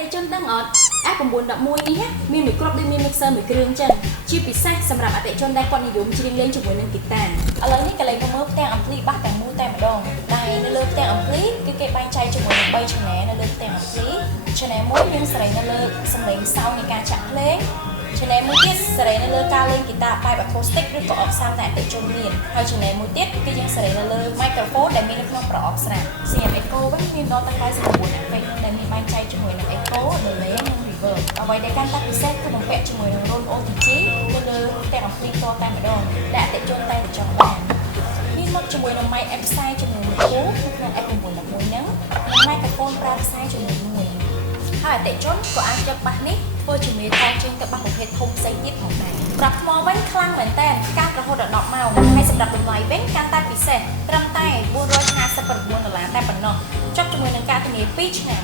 តិជនទាំងអត់អា911នេះមានមីក្រូបដូចមាន mixer មួយគ្រឿងចឹងជាពិសេសសម្រាប់អតិជនដែលគាត់និយមច្រៀងលេងជាមួយនឹងហ្គីតាឥឡូវនេះកន្លែងមើលផ្ទាំងអំភ្លីបាសទាំងមូលតែម្ដងតែនៅលើផ្ទាំងអំភ្លីគឺគេបែងចែកជាមួយនឹង3 channel នៅលើផ្ទាំងអំភ្លី channel 1មានសេរីនៅលើសំឡេងសោនៃការចាក់ភ្លេង channel មួយទៀតសេរីនៅលើការលេងហ្គីតាបែប acoustic ឬក៏អបសាមតែអតិជនមានហើយ channel មួយទៀតគឺយើងសេរីនៅលើ microphone ដែលមាននៅក្នុងប្រអប់ស្រាប់សៀង echo វិញមានដល់តែ49 effect ដែលមានបែងចែកជាមួយនឹង echo delay និង reverb អ្វីដែលកាន់តែពិសេសគឺបំពាក់ជាមួយនឹង roll OTG នៅលើផ្ទាំងអំភ្លីតតែម្ដងដែលអតិជនតែចង់បានមានមកជាមួយនឹង mic amplifier ចំនួន1គូក្នុង F911 ហ្នឹង microphone ប្រើខ្សែចំនួន1ហើយអតិជនក៏អាចយកបាសនេះធ្វើជាមេតែចេញទៅបាសប្រភេទធំផ្សេងទៀតផងដែរប្រាប់ថ្មវិញខ្លាំងមែនតើការរហូតដល់10ម៉ោងហើយសម្រាប់តម្លៃវិញកាន់តែពិសេសត្រឹមតែ$459តែប៉ុណ្ណោះចុះជាមួយនឹងការធានា2ឆ្នាំ